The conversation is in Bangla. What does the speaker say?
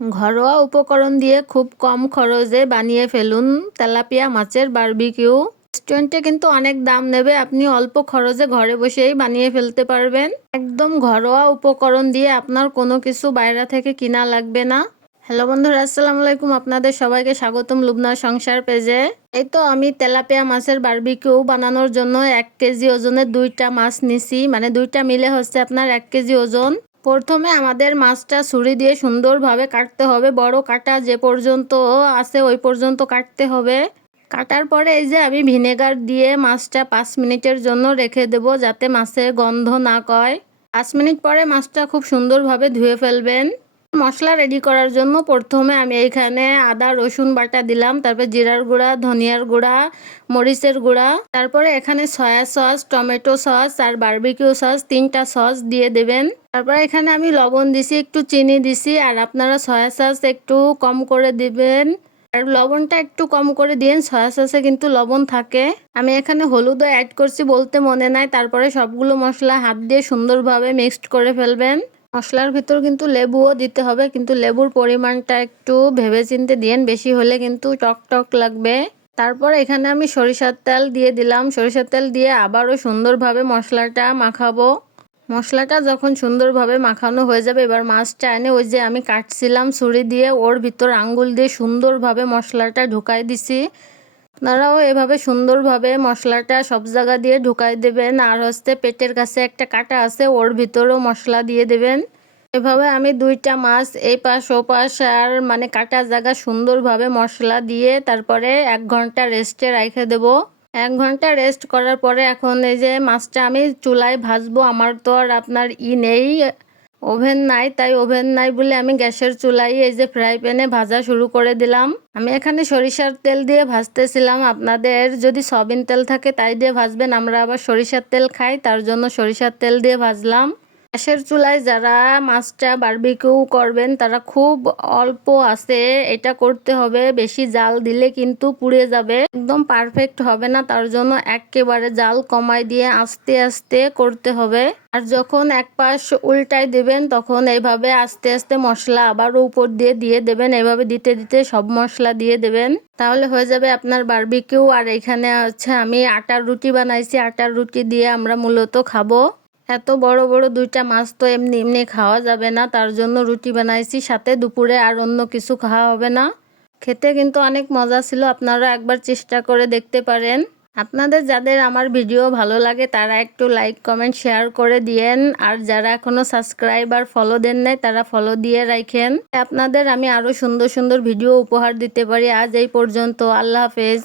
ঘরোয়া উপকরণ দিয়ে খুব কম খরচে বানিয়ে ফেলুন তেলাপিয়া মাছের বারবিকিউ। রেস্টুরেন্টে কিন্তু অনেক দাম নেবে, আপনি অল্প খরচে ঘরে বসেই বানিয়ে ফেলতে পারবেন। একদম ঘরোয়া উপকরণ দিয়ে আপনার কোনো কিছু বাইরে থেকে কিনা লাগবে না। হ্যালো বন্ধুরা, আসসালামু আলাইকুম। আপনাদের সবাইকে স্বাগতম লুবনা সংসার পেজে। এই তো আমি তেলাপিয়া মাছের বারবিকিউ বানানোর জন্য এক কেজি ওজনের দুইটা মাছ নিছি মানে দুইটা মিলে হচ্ছে আপনার এক কেজি ওজন। প্রথমে আমাদের মাছটা ছুরি দিয়ে সুন্দরভাবে কাটতে হবে। বড় কাটা যে পর্যন্ত আছে ওই পর্যন্ত কাটতে হবে। কাটার পরে এই যে আমি ভিনেগার দিয়ে মাছটা পাঁচ মিনিটের জন্য রেখে দেব যাতে মাছে গন্ধ না কয়। পাঁচ মিনিট পরে মাছটা খুব সুন্দরভাবে ধুয়ে ফেলবেন। মশলা রেডি করার জন্য প্রথমে আমি এইখানে আদা, রসুন বাটা দিলাম, তারপর জিরার গুঁড়া, ধনিয়ার গুঁড়া, মরিচের গুঁড়া, তারপরে এখানে সয়া সস, টমেটো সস আর বার্বিকিউ সস তিনটা সস দিয়ে দেবেন। তারপর এখানে আমি লবণ দিছি, একটু চিনি দিছি আর আপনারা সয়া সস একটু কম করে দিবেন। আর লবণটা একটু কম করে দিন, সয়া সসে কিন্তু লবণ থাকে। আমি এখানে হলুদও অ্যাড করছি বলতে মনে নাই, তারপরে সবগুলো মশলা হাত দিয়ে সুন্দরভাবে মিক্সড করে ফেলবেন। মশলার ভিতর কিন্তু লেবুও দিতে হবে, কিন্তু লেবুর পরিমাণটা একটু ভেবে চিনতে দিন বেশি হলে কিন্তু টক টক লাগবে। তারপর এখানে আমি সরিষার তেল দিয়ে দিলাম, সরিষার তেল দিয়ে আবারও সুন্দরভাবে মশলাটা মাখাবো। মশলাটা যখন সুন্দরভাবে মাখানো হয়ে যাবে, এবার মাছটা এনে ওই যে আমি কাটছিলাম ছুরি দিয়ে, ওর ভিতর আঙ্গুল দিয়ে সুন্দরভাবে মশলাটা ঢুকাই দিছি। আপনারাও এভাবে সুন্দরভাবে মশলাটা সব জায়গা দিয়ে ঢুকাই দেবেন। আর হচ্ছে পেটের কাছে একটা কাটা আছে, ওর ভিতরেও মশলা দিয়ে দেবেন। এভাবে আমি দুইটা মাছ এই পাশ ও পাশ আর মানে কাটা জায়গা সুন্দরভাবে মশলা দিয়ে তারপরে এক ঘণ্টা রেস্টে রেখে দেব। এক ঘণ্টা রেস্ট করার পরে এখন এই যে মাছটা আমি চুলায় ভাজবো, আমার তো আর আপনার ই নেই। ওভেন নাই, তাই ওভেন নাই বলে আমি গ্যাসের চুলাই এই যে ফ্রাই প্যানে ভাজা শুরু করে দিলাম। আমি এখানে সরিষার তেল দিয়ে ভাজতেছিলাম আপনাদের। যদি সবিন তেল থাকে তাই দিয়ে ভাজবেন, আমরা আবার সরিষার তেল খাই, তার জন্য সরিষার তেল দিয়ে ভাজলাম। গ্যাসের চুলায় যারা মাছটা বারবিকিউ করবেন, তারা খুব অল্প আছে। এটা করতে হবে, বেশি জাল দিলে কিন্তু পুড়ে যাবে। একদম পারফেক্ট হবে না, তার জন্য একেবারে জাল কমাই দিয়ে আস্তে আস্তে করতে হবে। আর যখন এক পাশ উল্টাই দেবেন, তখন এইভাবে আস্তে আস্তে মশলা আবারও উপর দিয়ে দিয়ে দেবেন। এভাবে দিতে দিতে সব মশলা দিয়ে দেবেন। তাহলে হয়ে যাবে আপনার বারবিকিউ আর এখানে হচ্ছে আমি আটার রুটি বানাইছি। আটার রুটি দিয়ে আমরা মূলত খাব। এত বড় বড় দুইটা মাছ তো এমনি এমনি খাওয়া যাবে না, তার জন্য রুটি বানাইছি, সাথে দুপুরে আর অন্য কিছু খাওয়া হবে না। খেতে কিন্তু অনেক মজা ছিল, আপনারা একবার চেষ্টা করে দেখতে পারেন। আপনাদের যাদের আমার ভিডিও ভালো লাগে, তারা একটু লাইক কমেন্ট শেয়ার করে দিয়েন। আর যারা এখনও সাবস্ক্রাইব আর ফলো দেন নাই, তারা ফলো দিয়ে রাখেন আপনাদের আমি আরও সুন্দর সুন্দর ভিডিও উপহার দিতে পারি আজ এই পর্যন্ত। আল্লাহ হাফেজ।